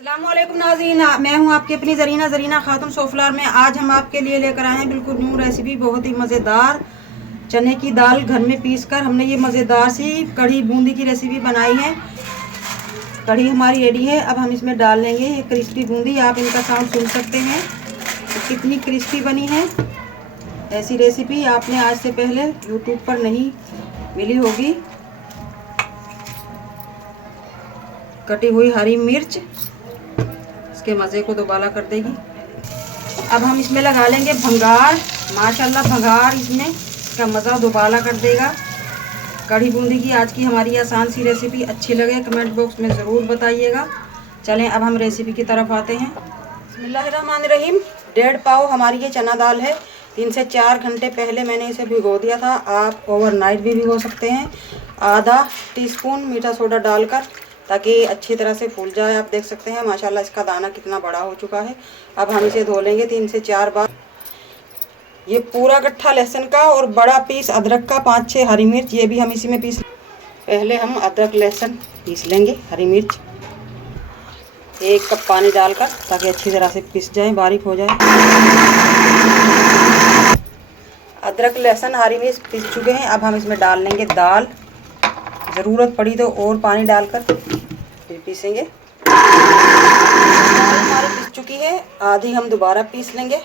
अस्सलामुअलैकुम नाज़रीन, मैं हूं आपकी अपनी ज़रीना खातून सोफलार में। आज हम आपके लिए लेकर आए हैं बिल्कुल न्यू रेसिपी, बहुत ही मज़ेदार चने की दाल घर में पीसकर हमने ये मज़ेदार सी कढ़ी बूंदी की रेसिपी बनाई है। कढ़ी हमारी रेडी है। अब हम इसमें डाल लेंगे ये क्रिस्पी बूंदी। आप इनका साउंड सुन सकते हैं तो कितनी क्रिस्पी बनी है। ऐसी रेसिपी आपने आज से पहले यूट्यूब पर नहीं मिली होगी। कटी हुई हरी मिर्च इसके मज़े को दोबारा कर देगी। अब हम इसमें लगा लेंगे भंगार। माशाल्लाह भंगार इसमें इसका मज़ा दोबारा कर देगा। कढ़ी बूंदी की आज की हमारी आसान सी रेसिपी अच्छी लगे कमेंट बॉक्स में ज़रूर बताइएगा। चलें अब हम रेसिपी की तरफ आते हैं। बिस्मिल्लाहिर्रहमानिर्रहीम। 1.5 पाव हमारी ये चना दाल है। 3 से 4 घंटे पहले मैंने इसे भिगो दिया था। आप ओवरनाइट भी भिगो सकते हैं। आधा टीस्पून मीठा सोडा डालकर, ताकि अच्छी तरह से फूल जाए। आप देख सकते हैं माशाल्लाह इसका दाना कितना बड़ा हो चुका है। अब हम इसे धो लेंगे 3 से 4 बार। ये पूरा गट्ठा लहसुन का और बड़ा पीस अदरक का, 5-6 हरी मिर्च, ये भी हम इसी में पीस। पहले हम अदरक लहसुन पीस लेंगे। हरी मिर्च 1 कप पानी डालकर, ताकि अच्छी तरह से पीस जाए, बारीक हो जाए। अदरक लहसुन हरी मिर्च पीस चुके हैं। अब हम इसमें डाल लेंगे दाल। ज़रूरत पड़ी तो और पानी डालकर फिर पीसेंगे। दाल हमारी पीस चुकी है, आधी हम दोबारा पीस लेंगे।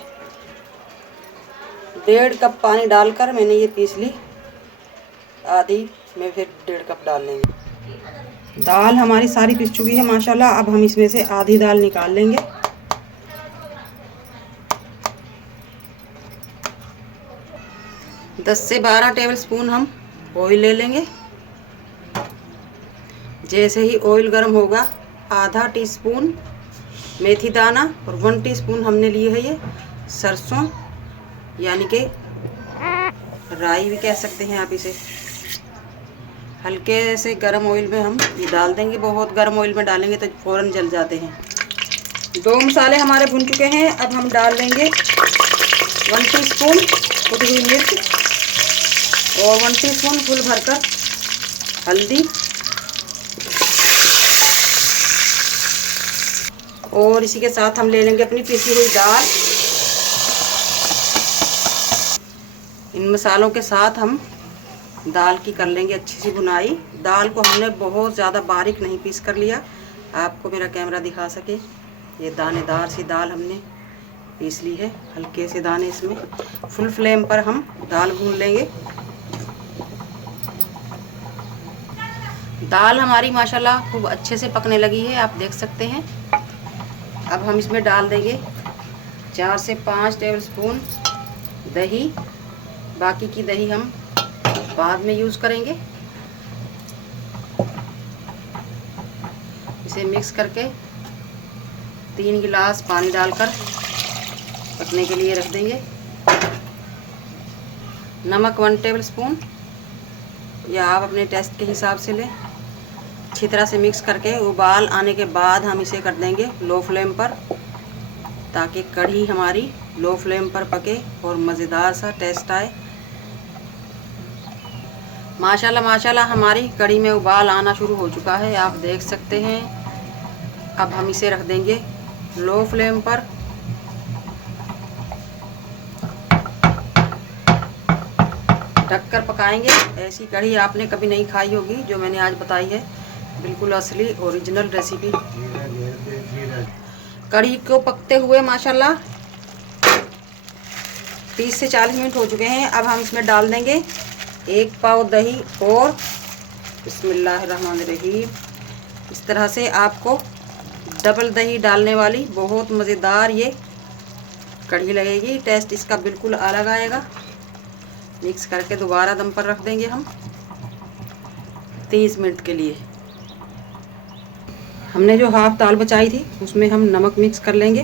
1.5 कप पानी डालकर मैंने ये पीस ली। आधी में फिर 1.5 कप डाल लेंगे। दाल हमारी सारी पीस चुकी है माशाल्लाह। अब हम इसमें से आधी दाल निकाल लेंगे। दस से 12 टेबलस्पून हम ऑयल ले लेंगे। जैसे ही ऑयल गर्म होगा, आधा टीस्पून मेथी दाना और 1 टीस्पून हमने लिए है ये सरसों, यानी कि राई भी कह सकते हैं आप इसे। हल्के से गर्म ऑयल में हम ये डाल देंगे। बहुत गर्म ऑयल में डालेंगे तो फ़ौरन जल जाते हैं। 2 मसाले हमारे भुन चुके हैं। अब हम डाल देंगे 1 टीस्पून कुटी हुई मिर्च और 1 टीस्पून फुल भरकर हल्दी, और इसी के साथ हम ले लेंगे अपनी पिसी हुई दाल। इन मसालों के साथ हम दाल की कर लेंगे अच्छी सी भुनाई। दाल को हमने बहुत ज़्यादा बारीक नहीं पीस कर लिया, आपको मेरा कैमरा दिखा सके। ये दानेदार सी दाल हमने पीस ली है, हल्के से दाने इसमें। फुल फ्लेम पर हम दाल भून लेंगे। दाल हमारी माशाल्लाह खूब अच्छे से पकने लगी है, आप देख सकते हैं। अब हम इसमें डाल देंगे 4 से 5 टेबलस्पून दही। बाकी की दही हम बाद में यूज़ करेंगे। इसे मिक्स करके 3 गिलास पानी डालकर पकने के लिए रख देंगे। नमक 1 टेबलस्पून, या आप अपने टेस्ट के हिसाब से लें। अच्छी तरह से मिक्स करके उबाल आने के बाद हम इसे कर देंगे लो फ्लेम पर, ताकि कढ़ी हमारी लो फ्लेम पर पके और मज़ेदार सा टेस्ट आए। माशाल्लाह माशाल्लाह हमारी कढ़ी में उबाल आना शुरू हो चुका है, आप देख सकते हैं। अब हम इसे रख देंगे लो फ्लेम पर। ढककर पकाएंगे। ऐसी कढ़ी आपने कभी नहीं खाई होगी जो मैंने आज बताई है, बिल्कुल असली ओरिजिनल रेसिपी। कढ़ी को पकते हुए माशाल्लाह 30 से 40 मिनट हो चुके हैं। अब हम इसमें डाल देंगे 1 पाव दही और बिस्मिल्लाहिर्रहमानिर्रहीम। इस तरह से आपको डबल दही डालने वाली बहुत मज़ेदार ये कढ़ी लगेगी। टेस्ट इसका बिल्कुल अलग आएगा। मिक्स करके दोबारा दम पर रख देंगे हम 30 मिनट के लिए। हमने जो हाफ दाल बचाई थी उसमें हम नमक मिक्स कर लेंगे।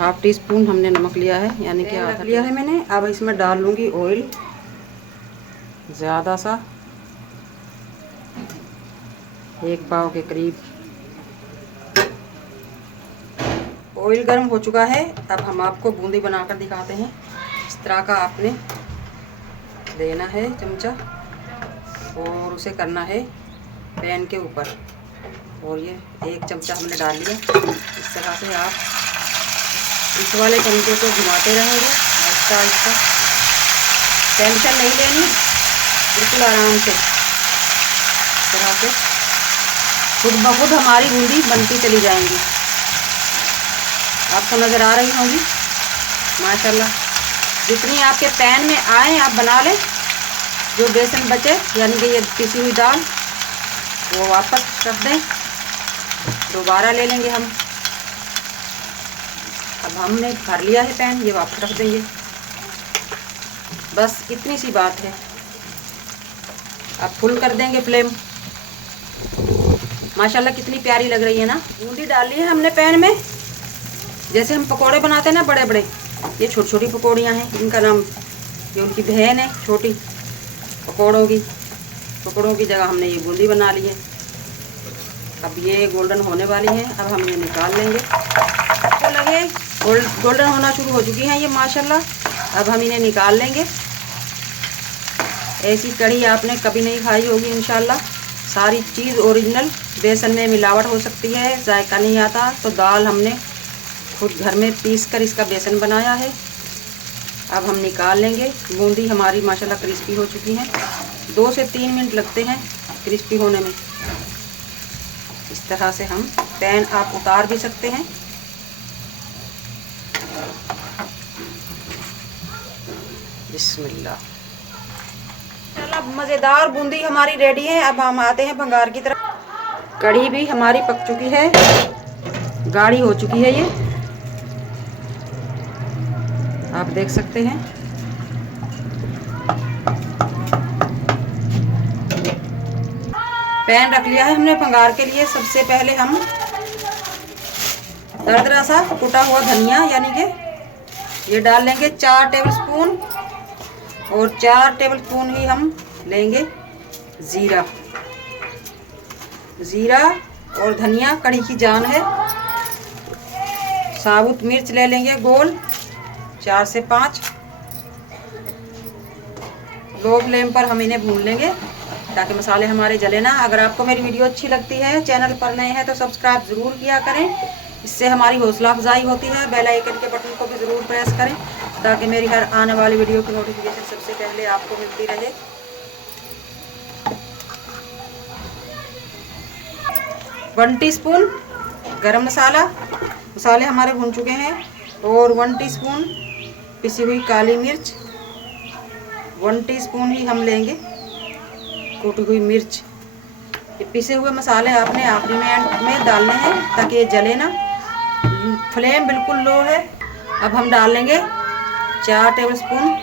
1/2 टीस्पून हमने नमक लिया है, यानी कि आधा लिया है मैंने। अब इसमें डाल लूँगी ऑयल ज़्यादा सा, 1 पाव के करीब। ऑयल गर्म हो चुका है। अब हम आपको बूंदी बनाकर दिखाते हैं। इस तरह का आपने लेना है चमचा, और उसे करना है पैन के ऊपर। और ये 1 चमचा हमने डाल लिया। इस तरह से आप इस वाले चमचे को घुमाते रहेंगे आहिस्ता आहिस्ता। टेंशन नहीं लेनी, बिल्कुल आराम से इस तरह से खुद ब खुद हमारी बूंदी बनती चली जाएंगी। आपको नज़र आ रही होंगी माशाल्लाह। जितनी आपके पैन में आए आप बना लें। जो बेसन बचे यानी कि ये पिसी हुई दाल वो वापस रख दें, दोबारा ले लेंगे हम। अब हमने भर लिया है पैन, ये वापस रख देंगे। बस इतनी सी बात है। अब फुल कर देंगे फ्लेम। माशाल्लाह कितनी प्यारी लग रही है ना। बूंदी डाल ली है हमने पैन में। जैसे हम पकोड़े बनाते हैं ना बड़े बड़े, ये छोटी छोटी पकौड़ियाँ हैं। इनका नाम, ये उनकी बहन है छोटी पकोड़ों की जगह हमने ये बूंदी बना ली है। अब ये गोल्डन होने वाली है। अब हम ये निकाल लेंगे। तो लगे गोल्डन होना शुरू हो चुकी हैं ये माशाल्लाह। अब हम इन्हें निकाल लेंगे। ऐसी कढ़ी आपने कभी नहीं खाई होगी इंशाल्लाह। सारी चीज़ ओरिजिनल, बेसन में मिलावट हो सकती है, जायका नहीं आता। तो दाल हमने खुद घर में पीस कर इसका बेसन बनाया है। अब हम निकाल लेंगे। बूंदी हमारी माशाल्लाह क्रिस्पी हो चुकी हैं। 2 से 3 मिनट लगते हैं क्रिस्पी होने में। इस तरह से हम पैन आप उतार भी सकते हैं। बिस्मिल्लाह। मज़ेदार बूंदी हमारी रेडी है। अब हम आते हैं भंगार की तरफ। कढ़ी भी हमारी पक चुकी है, गाढ़ी हो चुकी है ये, आप देख सकते हैं। पैन रख लिया है हमने भंगार के लिए। सबसे पहले हम दरदरा सा कुटा हुआ धनिया यानी कि ये डाल लेंगे 4 टेबलस्पून। और 4 टेबलस्पून ही हम लेंगे जीरा और धनिया कढ़ी की जान है। साबुत मिर्च ले लेंगे गोल 4 से 5। लो फ्लेम पर हम इन्हें भून लेंगे ताकि मसाले हमारे जले ना। अगर आपको मेरी वीडियो अच्छी लगती है, चैनल पर नए हैं तो सब्सक्राइब ज़रूर किया करें, इससे हमारी हौसला अफजाई होती है। बेल आइकन के बटन को भी ज़रूर प्रेस करें ताकि मेरी हर आने वाली वीडियो की नोटिफिकेशन सबसे पहले आपको मिलती रहे। 1 टीस्पून गरम मसाले हमारे भून चुके हैं। और 1 टीस्पून पिसी हुई काली मिर्च, 1 टीस्पून ही हम लेंगे कूटी हुई मिर्च। ये पिसे हुए मसाले आपने आखिरी में एंड में डालने हैं ताकि ये जले ना। फ्लेम बिल्कुल लो है। अब हम डाल लेंगे 4 टेबलस्पून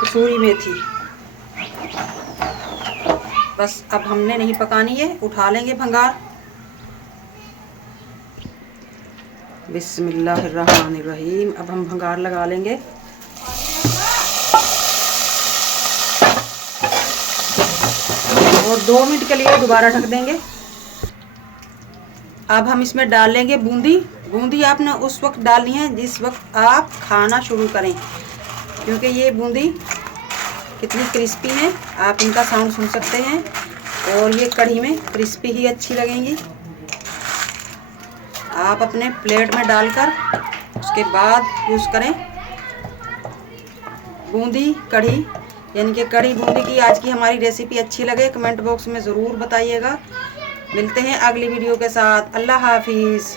कसूरी मेथी। बस अब हमने नहीं पकानी है, उठा लेंगे भंगार। बिस्मिल्लाहिर्रहमानिर्रहीम। अब हम भंगार लगा लेंगे। और 2 मिनट के लिए दोबारा ढक देंगे। अब हम इसमें डाल लेंगे बूंदी आपने उस वक्त डालनी है जिस वक्त आप खाना शुरू करें, क्योंकि ये बूंदी कितनी क्रिस्पी है आप इनका साउंड सुन सकते हैं। और ये कढ़ी में क्रिस्पी ही अच्छी लगेंगी। आप अपने प्लेट में डालकर उसके बाद यूज़ करें। बूंदी कढ़ी यानी कि कढ़ी बूंदी की आज की हमारी रेसिपी अच्छी लगे कमेंट बॉक्स में ज़रूर बताइएगा। मिलते हैं अगली वीडियो के साथ। अल्लाह हाफिज़।